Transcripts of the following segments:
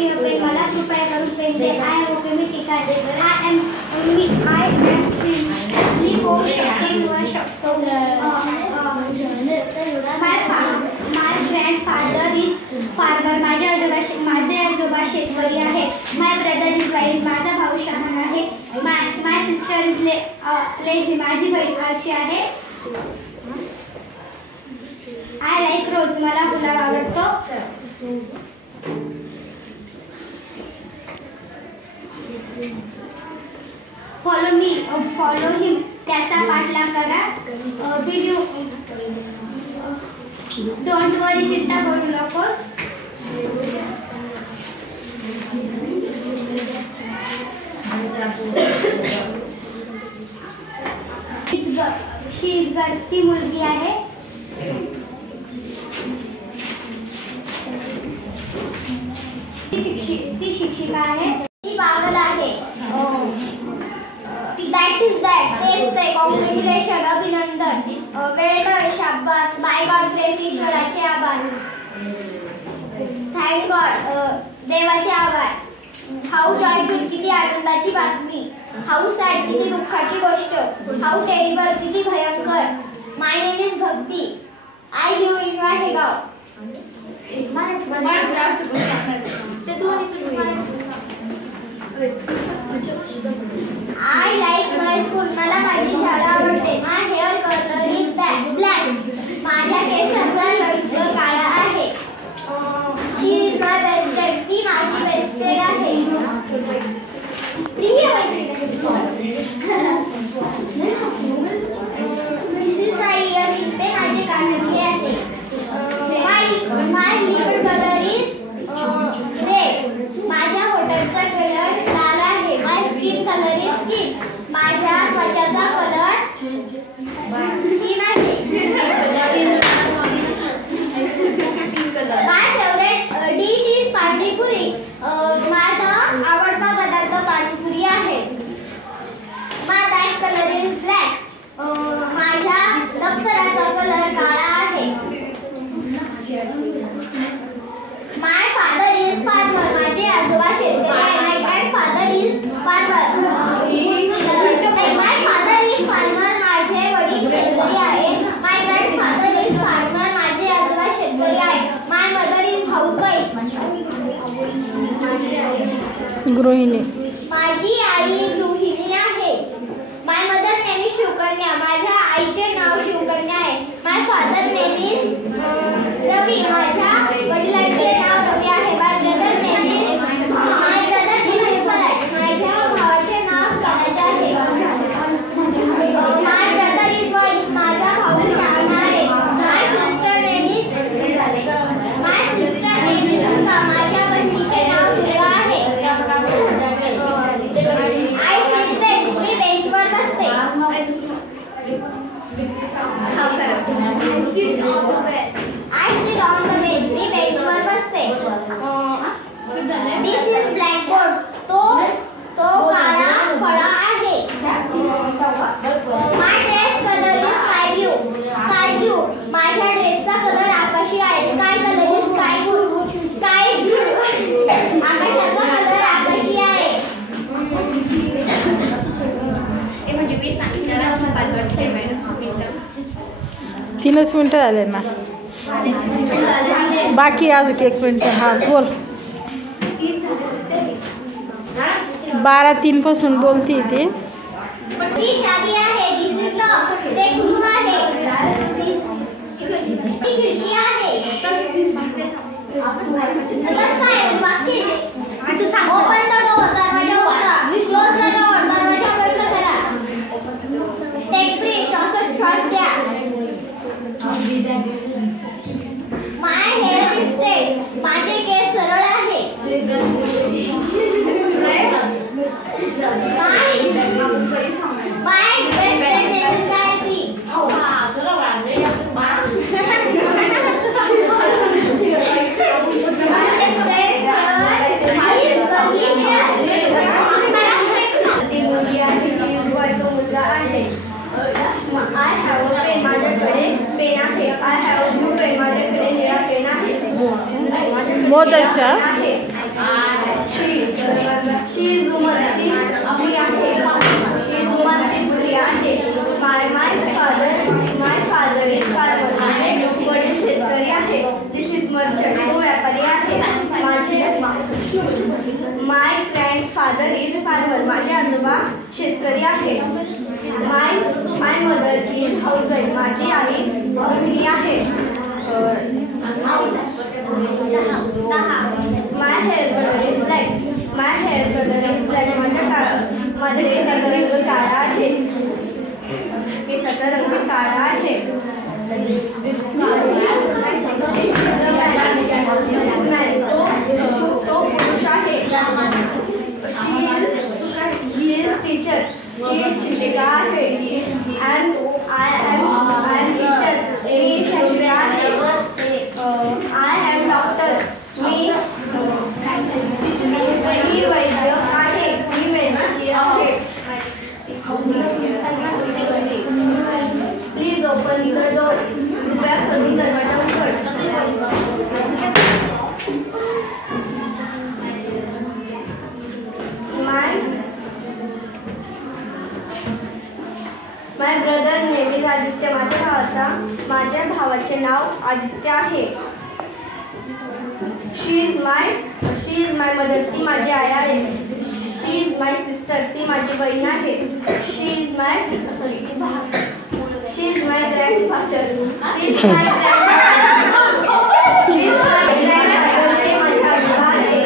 मी पेन मला कृपया करून पेन दे. आय ओके मी ठीक आहे. आय एम मी पोहू शकते किंवा शकतो. My grandfather is farmer. माझे आजोबा शेतकरी आहेत. My brother is wise. माझा भाऊ शहाणा आहे. My sister is lazy. माझी बहीण आळशी आहे. I like rose. मला गुलाब आवडतो. Follow him. त्याचा पाठलाग करा. Don't worry. चिंता करू नकोस. She is girl. ती मुलगी आहे. ती शिक्षिका आहे. ती पागल आहे. That is that. तेच ते. कॉंग्रॅच्युलेशन. अभिनंदन. Well done. शाबास. Bye God bless. ईश्वराचे आभार. Thank God. देवाचे आभार. How joyful. किती आनंदाची बातमी. How sad. किती दुःखाची गोष्ट. How terrible. किती भयंकर. My name is Bhakti. I live in Wahegaon. I like my school. मला माझी शाळा आवडते. My hair colour is black. माझ्या केसांचा रंग काळा आहे. She is my best friend. ती माझी बेस्ट फ्रेंड आहे. प्रिय मिसेस माय इयरिंग. ते माझे कानातले आहे. My lip colour is red. माझ्या होठांचा कलर लाल आहे. My skin colour is skin. माझ्या त्वचाचा कलर स्किन आहे. My favourite dish is panipuri. माझा आवडता पदार्थ पाणीपुरी आहे. My bag colour is black. माझ्या दप्तराचा कलर काळा आहे. My father is farmer. माझे आजोबा शेतकरी आहेत. My grandfather is farmer. My father is farmer. माझे वडील शेतकरी आहेत. My grandfather is farmer. माझे आजोबा शेतकरी आहेत. My mother is housewife. गृहिणी. माझी आई गृहिणी आहे. My mother name is Shivkanya. माझ्या आईचे नाव शिवकन्या आहे. My father name is Ravi. माझ्या वडिलांचे नाव रवी आहे. My brother name is Swaraj. माझ्या भावाचे नाव स्वराज आहे. My brother is wise. माझा भाऊ शहाणा आहे. My sister name is Durga. माझ्या बहिणीचे नाव दुर्गा आहे. आय सिट बेंच. मी बेंचवर बसते. I sit on the bench. मी बेंचवर बसते. This is blackboard. तो काळा फळा आहे. My dress color is sky blue. Sky blue. माझ्या ड्रेसचा कलर आकाशी आहे. Sky color is sky blue. Sky blue. आकाशाचा कलर आकाशी आहे. हे म्हणजे मी सांगितलं 5 मिनिटं. 3च मिनिटं झाले ना. बाकी अजून 1 मिनिट. हा बोल. 12:03 पासून बोलती ती. चाबी आहे. This is lock. ते रूम आहे. ती खिडकी आहे. बस काय बाकी. तू सांग. Open the door. दरवाजा उघडा. Close the door. दरवाजा बंद करा. Take breath. श्वास घ्या. My hair is straight. माझे केस सरळ आहे. My best friend name is Gayatri. I have a pen. माझ्याकडे पेन आहे. I have a blue pen. माझ्याकडे निळा पेन आहे. मोजायचं. My grandfather is farmer. माझे आजोबा शेतकरी आहेत. My mother is housewife. माझी आई गृहिणी आहे. My hair colour is black. माझ्या केसाचा रंग काळा आहे. तो पुरुष आहे. She is teacher. ती शिक्षिका आहे. And I am teacher. मी शिक्षिका आहे. I am doctor. मी वैद्य आहे. मी वैद्यकीय आहे. Please open the door. कृपया करून दरवाजा उघड. My brother name is Aditya. माझ्या भावाचे नाव आदित्य आहे. She is my mother. ती माझी आई आहे. She is my sister. ती माझी बहीण आहे. She is my grandfather. ती माझे आजोबा आहे.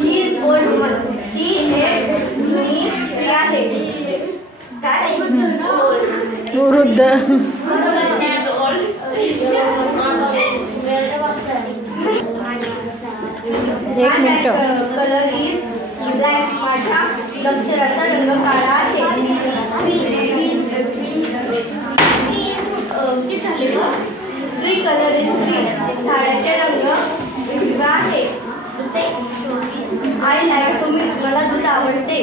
He is old woman. ती एक जुनी स्त्री आहे. वृद्ध. एक मिनिट. Colour is black. माझ्या दप्तराचा रंग काळा आहे. Tree colour is green. झाडाचे रंग हिरवा आहे. I like to milk. मला दूध आवडते.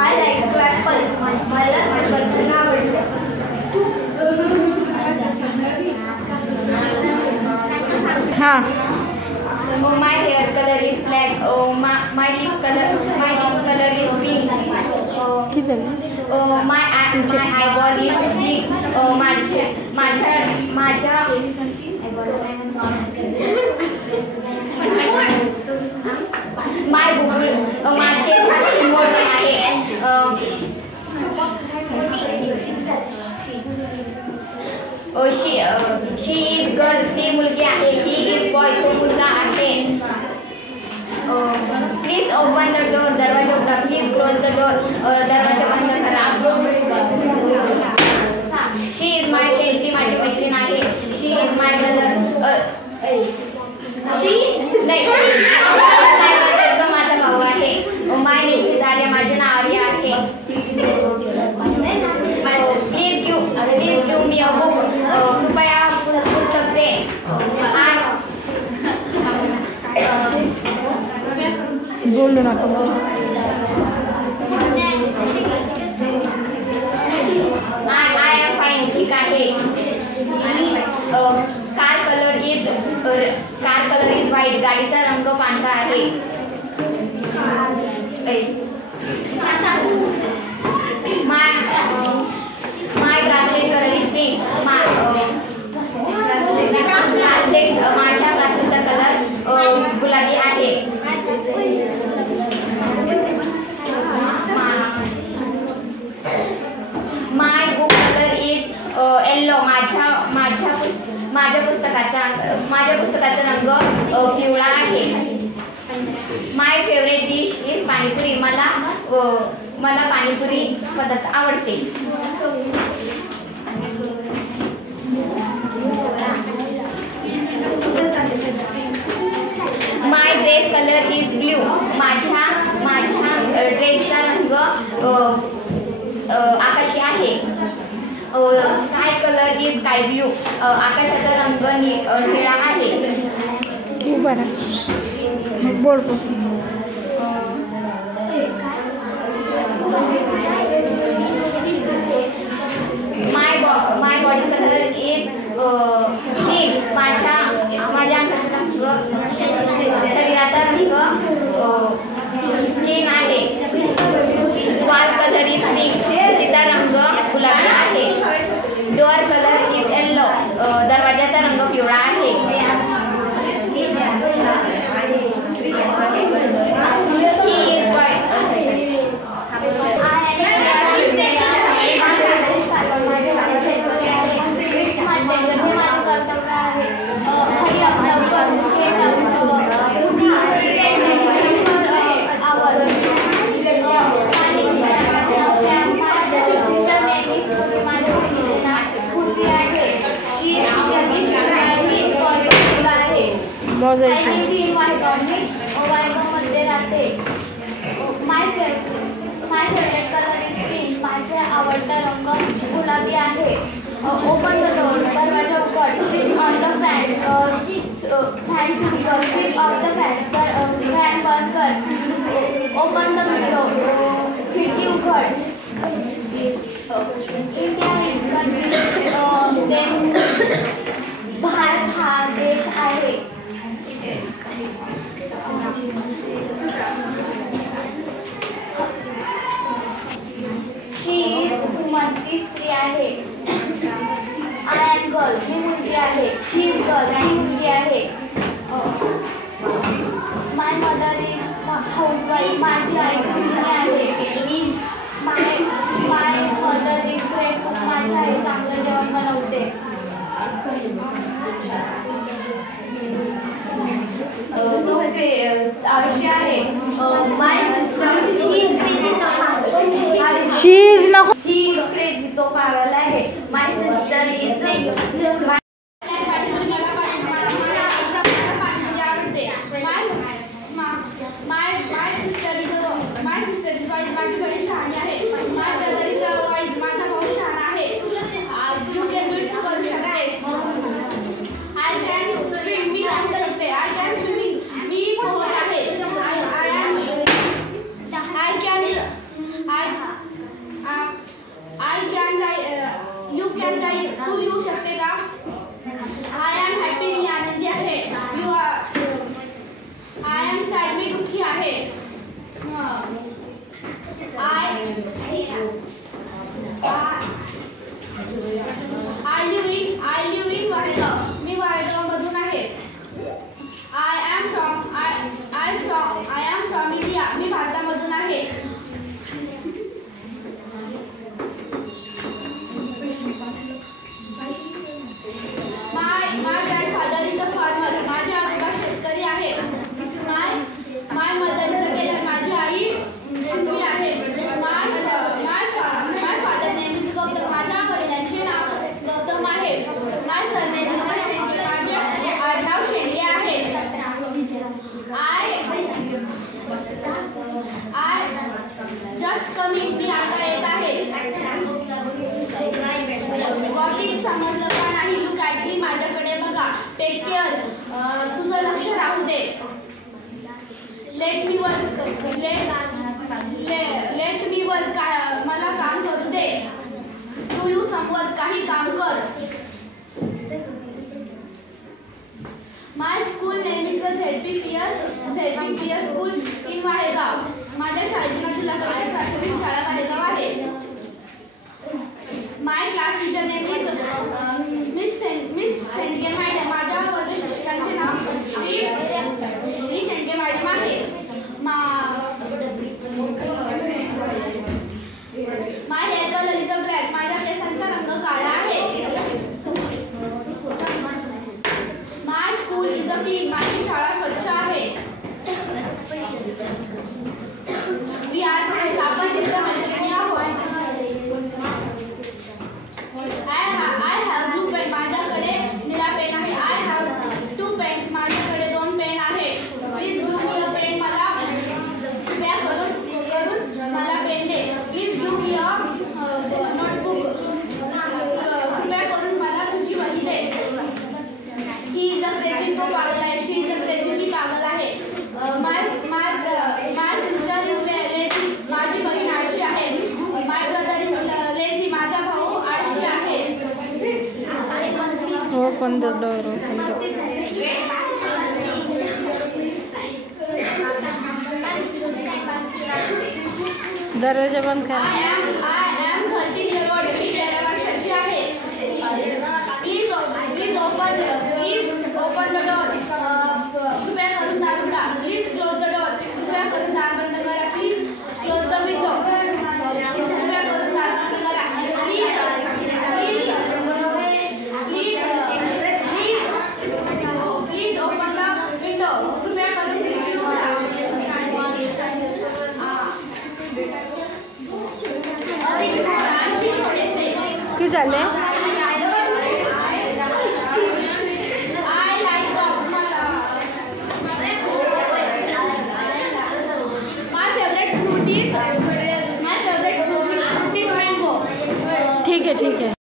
I like to apple. मला सफरचंद आवडते. हां. My hair color is black. My lips color is pink. My eyeball is big. माझ्या माझे मोठे आहे. She is girl. ती मुलगी आहे. He is boy. तो मुलगा आहे. Please open the door. दरवाजा उघडा. Please close the door. दरवाजा बंद करा. She is my friend. ती माझी मैत्रीण आहे. She is my brother. तो माझा भाऊ आहे. My name is Arya. माझे नाव आर्या आहे. Please give me a book. कृपया पुस्तक दे. बोलू नका. I am fine. ठीक आहे. Car colour is white. गाडीचा रंग पांढरा आहे. My bracelet colour is pink. माझ्या ब्रासलेटचा कलर गुलाबी आहे. My book colour is yellow. माझ्या पुस्तकाचा रंग पिवळा आहे. My favourite dish is panipuri. मला पाणीपुरी पदार्थ आवडते. My dress colour is blue. माझ्या ड्रेसचा रंग आकाशी आहे. Sky colour is sky blue. आकाशाचा रंग निळा आहे. बरं. बोल. My body colour is green. माझ्या शरीराचा रंग स्किन आहे. Wall colour is pink. तिचा रंग गुलाबी आहे. मोजायची. वायगावमध्ये राहते. My favourite colour is pink. माझे आवडता रंग गुलाबी आहे. Open the door. दरवाजा उघड. Switch on the fan. Switch off the fan. Fan बंद कर. Open the window. खिडकी उघड. India is country. भारत हा देश आहे. शी इज म्हणती स्त्री आहे. I M girl. मी मुलगी आहे. She is girl. मी मुलगी आहे. My mother is housewife. माझी आई गृहिणी आहे. My mother is great cook. माझी आई चांगलं जेवण बनवते. आळशी आहे. माय सिस्टर शी इज नको. He is crazy. तो पागल आहे. माय सिस्टर इज माझी बहीण शहाणी आहे. My brother is wise. माझा भाऊ शहाणा आहे. You can do it. तू करू शकतेस. I can swim. मी पोहू शकते. I can swimming. मी पोहत आहे. You can ride. तू लिहू शकते का? I am happy. मी आनंदी आहे. I am sad. मी दुःखी आहे. I live in Wadegaon. मी वाडेगाव मधून आहे. I am from India. मी भारतामधून आहे. My grandfather is a farmer. माझे आजोबा शेतकरी आहे. My mother is a tailor. माझी आई शिंपी आहे. My father name is Gautam. माझ्या वडिलांचे नाव गौतम आहे. My surname is Shende. माझे आडनाव शेंडे आहे. I just coming. मी आता येत आहे. Got it. समजलं का नाही? Look at me. माझ्याकडे बघा. Take care. तुझं लक्ष राहू दे. Let me work. मला काम करू दे. Do you some work. काही काम कर. My school name is ZPPS school in Wadegaon. माझ्या शाळेची नाव लक्ष्मी प्राथमिक शाळा वाडेगाव आहे. My class teacher name is miss Shendge madam. माझ्या वर्ग शिक्षकांचे नाव श्री शेंडगे मॅडम आहे. My hair colour is a black. माझ्या केसांचा रंग काळा आहे. My school is a clean. माझी शाळा स्वच्छ आहे. We are friends. आपण मित्र मैत्रिणी आहोत. I have blue pen. माझ्याकडे निळा पेन आहे. I have 2 pens. माझ्याकडे 2 पेन आहेत. Please do me a pen. मला कृपया करून मला पेन दे. Please do me a notebook. कृपया करून मला तुझी वही दे. He is a crazy. तो पागल आहे. She is a crazy. मी पागल आहे. My sister is lazy. माझी बहीण आळशी आहे. My brother is lazy. माझा भाऊ आळशी आहे. Open the door. दरवाजा बंद कर. I am 30 years old. मी 13 वर्षाची आहे. Please open the door. कृपया करून दार उघडा. Please close the door. कृपया करून दार बंद करा. Please close the window. कृपया करून दार बंद करा. Please open the window. कृपया करून खिडकी उघडा. किती झाले?